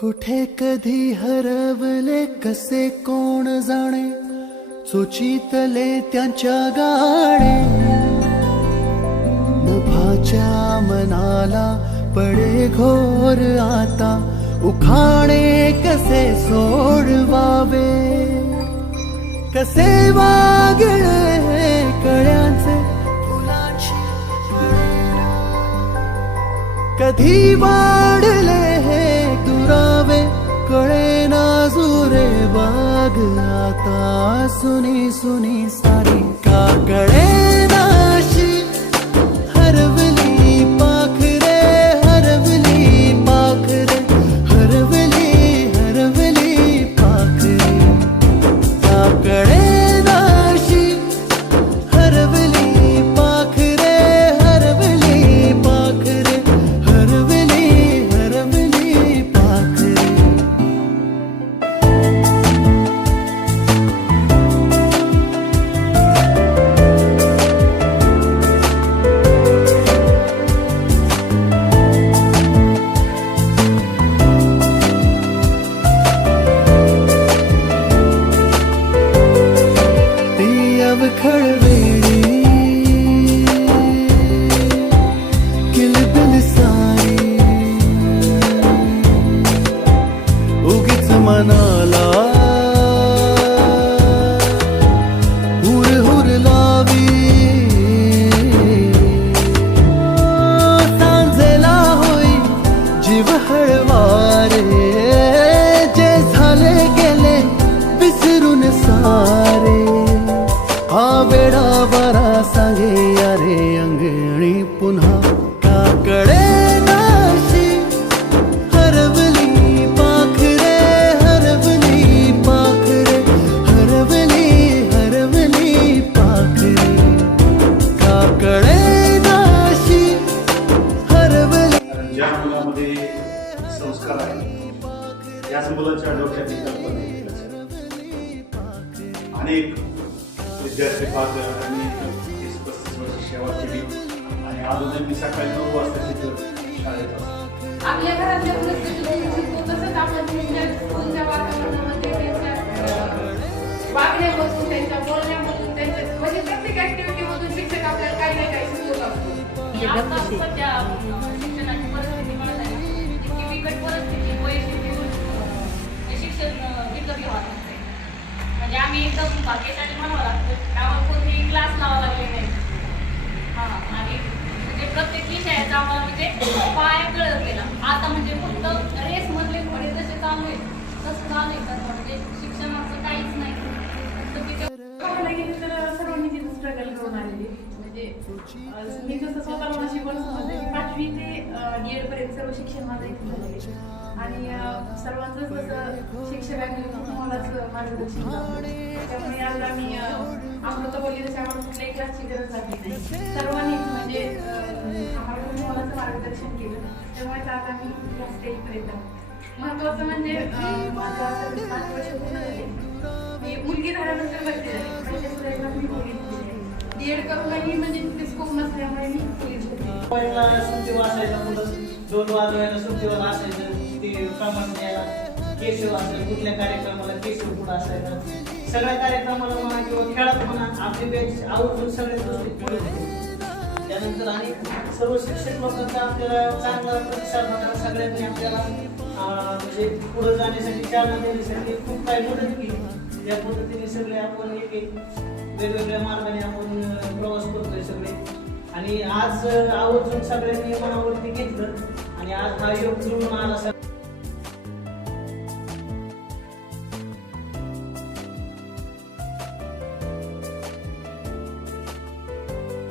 कुठे कधी हरवले कसे कोण जाणे, सुचितले त्यांच्या गाणे. नभाच्या मनाला पडे घोर आता, उखाणे कसे सोडवावे. कसे वागळे कळ्यांचे फुलाची कळेना, कधी वाढले हे दुरावे कळेना जुरे बाग. आता सुनी सुनी सारी का कळेना अशी हरवली पाखरे, हरवली पाखरे, हरवली हरवली पाखरे. का कळेना अशी हरवली पाखरे, हरवली पाखरे, हरवली हरवली पाखरे. खळवेळी किलबिल सारी उगीच मनाला हुर हुर लावी. सांजेला होई जीव हळवारे, जे झाले गेले विसरून सारे. हा वेडा बरा सांगे अरे अंगणी पुन्हा का कळेना अशी हरवली पाखरे, हरवली पाखरे, हरवली हरवली पाखरे. का कळेना अशी हरवली. ज्या मुलामध्ये संस्कार आहे याच मुलाच्या डोक्यात अनेक विद्यार्थी पाहत आणि 30-35 वर्ष सेवा केली आणि अजूनही मी सकाळी 9 वाजता तिथं शाळेत असतो. आपल्या घरातल्या परिस्थितीत तसंच आपल्या स्कूलच्या वातावरणामध्ये त्यांच्या वागण्यापासून, त्यांच्या बोलण्यामधून, त्यांच्या म्हणजे प्रत्येक ऍक्टिव्हिटीमधून शिक्षक आपल्याला काही ना काही शिकवत असतो. आता सध्या शिक्षणाची परिस्थिती म्हणत आहे इतकी बिकट परिस्थिती, पैसे देऊन शिक्षण विकत घ्यावं लागतं. म्हणजे आम्ही एकदम भाग्यशाली म्हणावं लागतो, आम्हाला कोणतीही क्लास लावा लागले नाही. आणि म्हणजे प्रत्येक विषयाचा आम्हाला म्हणजे पाय कळत गेला. आता म्हणजे फक्त रेस मधले घोडे जसे चालू आहेत तसं चालू आहे. म्हणजे शिक्षणाचं काहीच नाही. बघायला गेले तर सर्वांनी तिथं स्ट्रगल करून आलेली. म्हणजे मी जसं स्वतःला शिकवलं समजते, 5वी ते D.Ed पर्यंत सर्व शिक्षण माझं इथे झालेलं आणि सर्वांचंच जसं शिक्षकांनी मलाच मार्गदर्शन केलं. त्यामुळे आज आम्ही अमृता बोलली तशी आम्हाला कुठल्याही क्लासची गरज लागली नाही. सर्वांनी म्हणजे आम्हाला मलाच मार्गदर्शन केलं. त्यामुळे आज आम्ही या स्टेजपर्यंत. महत्त्वाचं म्हणजे माझा 5 वर्ष पूर्ण झाले. मी मुलगी झाल्यानंतर बघते झाली. पहिल्या सुद्धा मी मुलगी झाली. D.Ed करूनही म्हणजे तिथे स्कोप नसल्यामुळे मी मुलीच होते. पहिला सुट्टीवर असायचं, मुलं 2 वाजवायला सुट्टीवर असायचं. ते प्रमाण द्यायला केशव असेल, कुठल्या कार्यक्रमाला केशव पुढं असायचं. सगळ्या कार्यक्रमाला म्हणा किंवा खेळात म्हणा आपली बॅच आवडून सगळ्यात गोष्टी पुढे होते. त्यानंतर आणि सर्व शिक्षक लोकांचा आपल्याला चांगला प्रतिसाद होता. सगळ्यांनी आपल्याला म्हणजे पुढे जाण्यासाठी चालना देण्यासाठी खूप काही मदत केली. त्या पद्धतीने सगळे आपण एक वेगवेगळ्या मार्गाने आपण प्रवास करतोय सगळे. आणि आज आवर्जून सगळ्यांनी मनावरती घेतलं आणि आज हा योग जुळून आला.